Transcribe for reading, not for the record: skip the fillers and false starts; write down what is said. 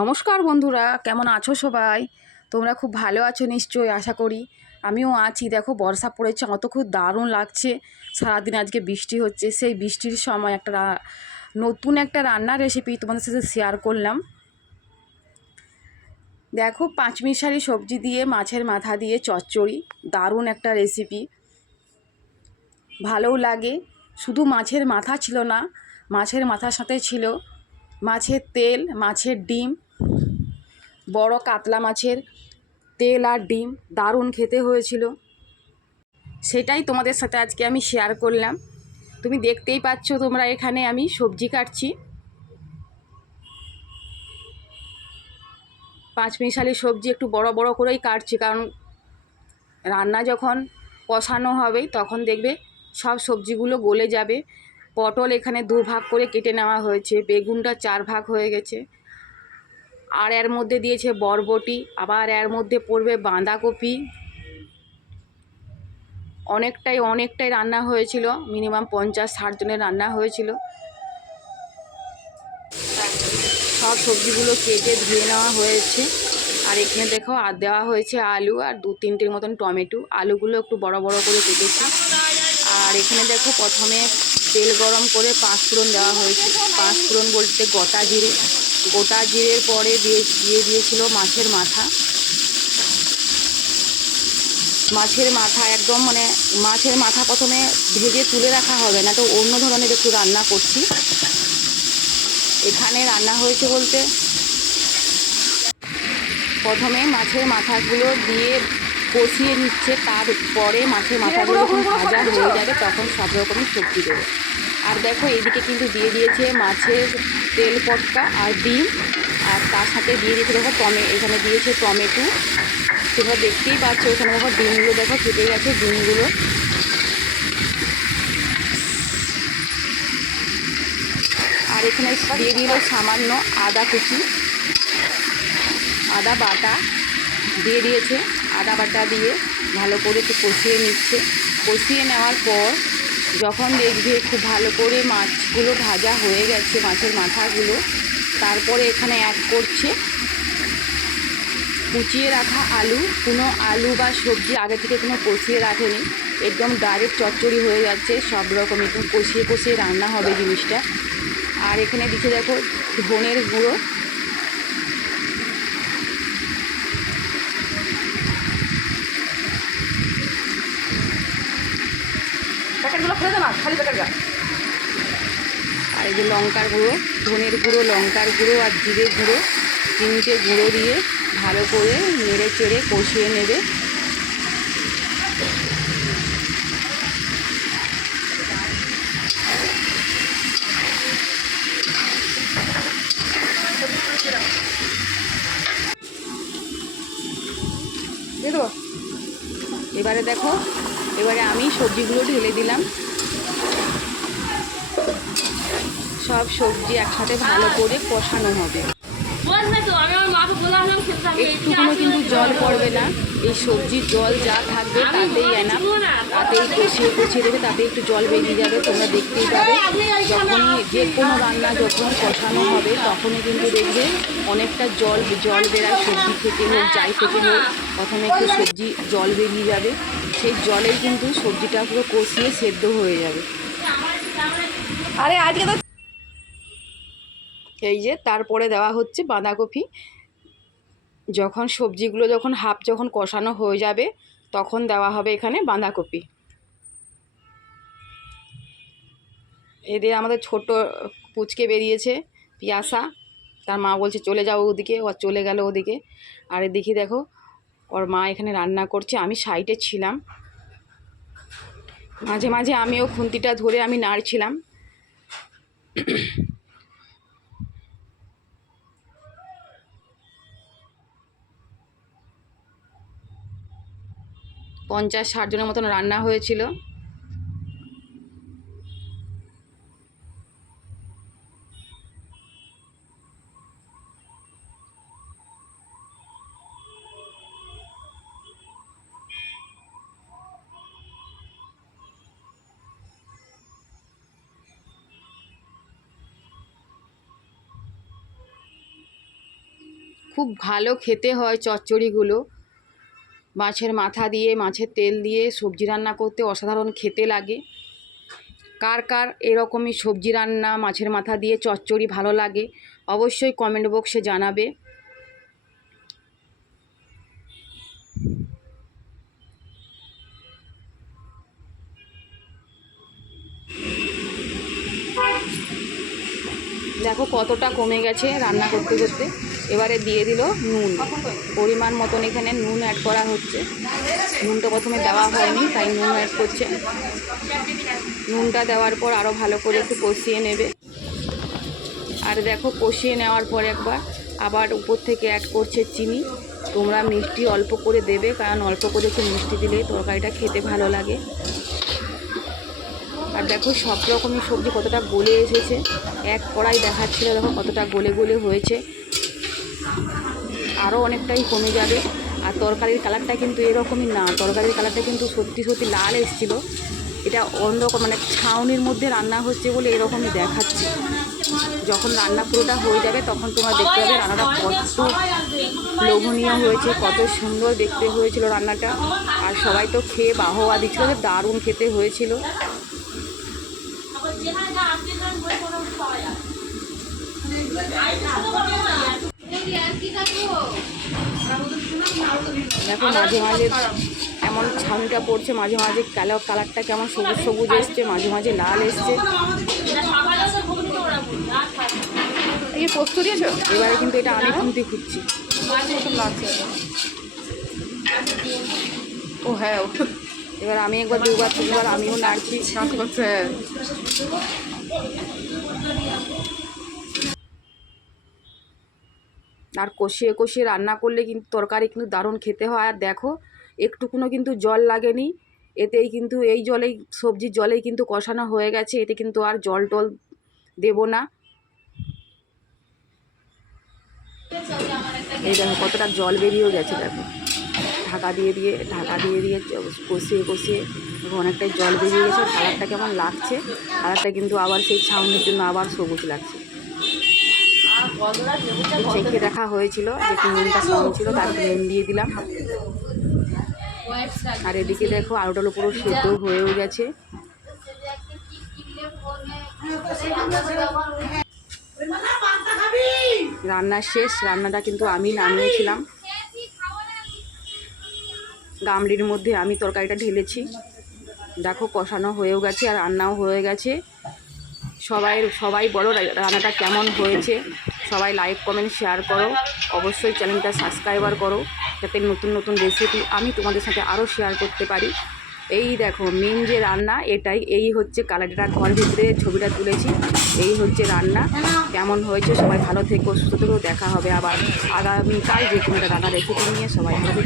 নমস্কার বন্ধুরা, কেমন আছো সবাই? তোমরা খুব ভালো আছো নিশ্চয়ই, আশা করি। আমিও আছি। দেখো, বর্ষা পড়েছে, আমার তো খুব দারুণ লাগছে। সারাদিন আজকে বৃষ্টি হচ্ছে, সেই বৃষ্টির সময় নতুন একটা রান্নার রেসিপি তোমাদের সাথে শেয়ার করলাম। দেখো, পাঁচমিশালি সবজি দিয়ে মাছের মাথা দিয়ে চচ্চড়ি, দারুণ একটা রেসিপি, ভালোও লাগে। শুধু মাছের মাথা ছিল না, মাছের মাথার সাথে ছিল মাছের তেল, মাছের ডিম, বড় কাতলা মাছের তেল আর ডিম, দারুণ খেতে হয়েছিল। সেটাই তোমাদের সাথে আজকে আমি শেয়ার করলাম। তুমি দেখতেই পাচ্ছ, তোমরা এখানে আমি সবজি কাটছি। পাঁচমিশালি সবজি একটু বড় বড় করেই কাটছি, কারণ রান্না যখন কষানো হবে তখন দেখবে সব সবজিগুলো গলে যাবে। পটল এখানে 2 ভাগ করে কেটে নেওয়া হয়েছে, বেগুনটা 4 ভাগ হয়ে গেছে, আর এর মধ্যে দিয়েছে বরবটি, আবার এর মধ্যে পড়বে বাঁধাকপি। অনেকটাই রান্না হয়েছিল, মিনিমাম 50-60 জনের রান্না হয়েছিল। সব সবজিগুলো কেটে ধুয়ে নেওয়া হয়েছে। আর এখানে দেখো, আর দেওয়া হয়েছে আলু আর 2-3টের মতন টমেটো। আলুগুলো একটু বড় বড় করে কেটেছি। আর এখানে দেখো, প্রথমে তেল গরম করে 5 ফোড়ন দেওয়া হয়েছে। 5 ফোড়ন বলতে গোটা জিরে। গোটা জিরের পরে দিয়ে দিয়েছিল মাছের মাথা। মাছের মাথা একদম মাছের মাথা প্রথমে ভেজে তুলে রাখা হবে না, তো অন্য ধরনের একটু রান্না করছি। এখানে রান্না হয়েছে বলতে, প্রথমে মাছের মাথাগুলো দিয়ে কষিয়ে নিচ্ছে, তারপরে মাছের মাথাগুলো যখন ভাজা হয়ে যাবে তখন সব রকমের সবজি দেবে। আর দেখো, এইদিকে কিন্তু দিয়ে দিয়েছে মাছের তেল পটকা আর ডিম, আর তার সাথে দিয়ে দিয়েছে দেখো এখানে দিয়েছে টমেটো। তোমরা দেখতেই পাচ্ছ, এখানে দেখো ডিমগুলো দেখো কেটে গেছে ডিমগুলো। আর এখানে দিয়ে দিল সামান্য আদা কুচি, আদা বাটা দিয়ে দিয়েছে। আদা বাটা দিয়ে ভালো করে একটু কষিয়ে নিচ্ছে। কষিয়ে নেওয়ার পর যখন দেখবে খুব ভালো করে মাছগুলো ভাজা হয়ে গেছে, মাছের মাথাগুলো, তারপরে এখানে অ্যাড করছে কুচিয়ে রাখা আলু। কোনো আলু বা সবজি আগে থেকে কোনো কষিয়ে রাখেনি, একদম ডাইরেক্ট চচ্চড়ি হয়ে যাচ্ছে। সব রকম একটু কষিয়ে কষিয়ে রান্না হবে জিনিসটা। আর এখানে দিচ্ছে দেখো ধনের গুঁড়ো, আর এই যে লঙ্কার গুঁড়ো, ধনের গুঁড়ো, লঙ্কার গুঁড়ো আর জিরে গুঁড়ো, 3টে গুঁড়ো দিয়ে ভালো করে নেড়ে চেড়ে কষিয়ে নেবে। এবারে দেখো, এবারে আমি সবজিগুলো ঢেলে দিলাম। সব সবজি একসাথে ভালো করে কষানো হবে। একটুকুনো কিন্তু জল পড়বে না, এই সবজির জল যা থাকবে তাতেই তাতেই কষিয়ে দেবে, তাতে একটু জল বেরিয়ে যাবে। তোমরা দেখতেই পাবে, যখনই যে কোনো রান্না যখন কষানো হবে তখনই কিন্তু দেখবে অনেকটা জল বেরায়, সবজি থেকে হোক যাই থেকে হোক, প্রথমে একটু সবজি জল বেরিয়ে যাবে। সেই জলেই কিন্তু সবজিটা পুরো কষিয়ে সেদ্ধ হয়ে যাবে। আরে আজকে তো এই যে তারপরে দেওয়া হচ্ছে বাঁধাকপি। যখন সবজিগুলো যখন কষানো হয়ে যাবে তখন দেওয়া হবে এখানে বাঁধাকপি। এদের আমাদের ছোট পুচকে বেরিয়েছে, পিয়াসা, তার মা বলছে চলে যাও ওদিকে, ও চলে গেল ওদিকে। আর এদিকে দেখো, ওর মা এখানে রান্না করছে, আমি সাইডে ছিলাম। মাঝে মাঝে আমিও খুন্তিটা ধরে আমি নাড়ছিলাম। 50-60 জনের মতন রান্না হয়েছিল। খুব ভালো খেতে হয় চচ্চড়িগুলো, মাছের মাথা দিয়ে মাছের তেল দিয়ে সবজি রান্না করতে অসাধারণ খেতে লাগে। কার কার এরকমই সবজি রান্না মাছের মাথা দিয়ে চচ্চড়ি ভালো লাগে অবশ্যই কমেন্ট বক্সে জানাবে। দেখো কতটা কমে গেছে রান্না করতে করতে। এবারে দিয়ে দিল নুন, পরিমাণ মতন এখানে নুন অ্যাড করা হচ্ছে। নুনটা প্রথমে দেওয়া হয়নি তাই নুন অ্যাড করছে। নুনটা দেওয়ার পর আরও ভালো করে একটু কষিয়ে নেবে। আর দেখো কষিয়ে নেওয়ার পর একবার আবার উপর থেকে অ্যাড করছে চিনি। তোমরা মিষ্টি অল্প করে দেবে, কারণ অল্প করে একটু মিষ্টি দিলে তরকারিটা খেতে ভালো লাগে। আর দেখো সব রকমই সবজি কতটা গলে এসেছে, এক কড়াই দেখাচ্ছিল, দেখো কতটা গলে গলে হয়েছে। আরও অনেকটাই কমে যাবে। আর তরকারির কালারটা কিন্তু এরকমই না, তরকারির কালারটা কিন্তু সত্যি সত্যি লাল এসেছিলো। এটা অন্যরকম, মানে ছাউনির মধ্যে রান্না হচ্ছে বলে এরকমই দেখাচ্ছে। যখন রান্না পুরোটা হয়ে যাবে তখন তোমরা দেখতে পাবে রান্নাটা কত লোভনীয় হয়েছে, কত সুন্দর দেখতে হয়েছিল রান্নাটা। আর সবাই তো খেয়ে বাহবা দিচ্ছিল যে দারুণ খেতে হয়েছিল। দেখো মাঝে মাঝে এমন ছাউনিটা পড়ছে, মাঝে মাঝে কালারটা কেমন সবুজ সবুজ এসছে, মাঝে মাঝে লাল এসছে। এই পোস্ত দিয়েছো, এবারে কিন্তু এটা আমি খুঁতি খুঁজছি। ও হ্যাঁ, এবার আমি একবার দুবার তিনবার আমিও নাড়ছি। আর কষিয়ে কষিয়ে রান্না করলে কিন্তু তরকারি কিন্তু দারুণ খেতে হয়। আর দেখো একটুকুনো কিন্তু জল লাগেনি, এতেই কিন্তু এই জলেই সবজির জলেই কিন্তু কষানো হয়ে গেছে। এতে কিন্তু আর জল টল দেব না। এই দেখো কতটা জল বেরিয়েও গেছে, দেখো ঢাকা দিয়ে দিয়ে কষিয়ে কষিয়ে অনেকটাই জল বেরিয়ে গেছে। কালারটা কেমন লাগছে, কালারটা কিন্তু আবার সেই ছাউনির জন্য আবার সবুজ লাগছে। চেখে দেখা হয়েছিল যে নুনটা কম ছিল, তারপরে নুন দিয়ে দিলাম। আর এদিকে দেখো আলুটালো পুরো সেদ্ধ হয়েও গেছে। রান্না শেষ, রান্নাটা কিন্তু আমি নামিয়েছিলাম, গামলির মধ্যে আমি তরকারিটা ঢেলেছি। দেখো কষানো হয়েও গেছে আর রান্নাও হয়ে গেছে। সবাই বলো রান্নাটা কেমন হয়েছে, সবাই লাইক কমেন্ট শেয়ার করো, অবশ্যই চ্যানেলটা সাবস্ক্রাইবার করো, যাতে নতুন নতুন রেসিপি আমি তোমাদের সাথে আরও শেয়ার করতে পারি। এই দেখো মেন যে রান্না এটাই, এই হচ্ছে কালারটা ঘর ভিতরে ছবিটা তুলেছি, এই হচ্ছে রান্না। কেমন হয়েছে সবাই ভালো থেকো, সুস্থ থেকো, দেখা হবে আবার আগামীকাল যে কোনো একটা রান্না রেসিপি নিয়ে। সবাই ভালো থেকো।